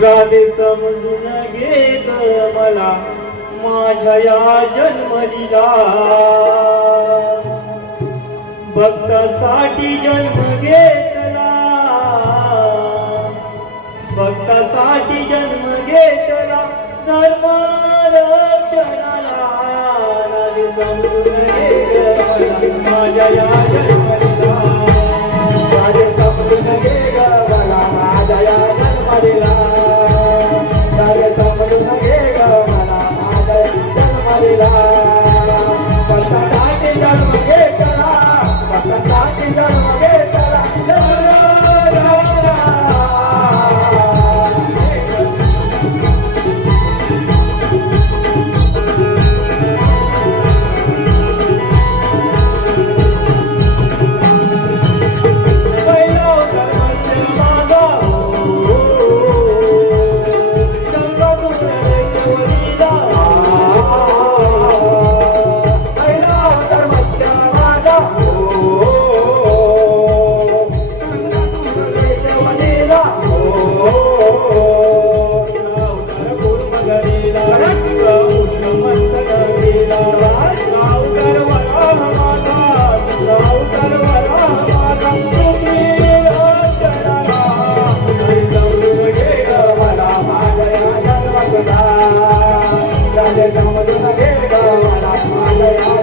झाले समजून घेत मला माझ्या या जन्मलीला. भक्तासाठी जन्म घेतला. भक्तासाठी जन्म घेतला. धर्मारक्षणाला समजून घेत मला. माझ्या या Ram Hallelujah.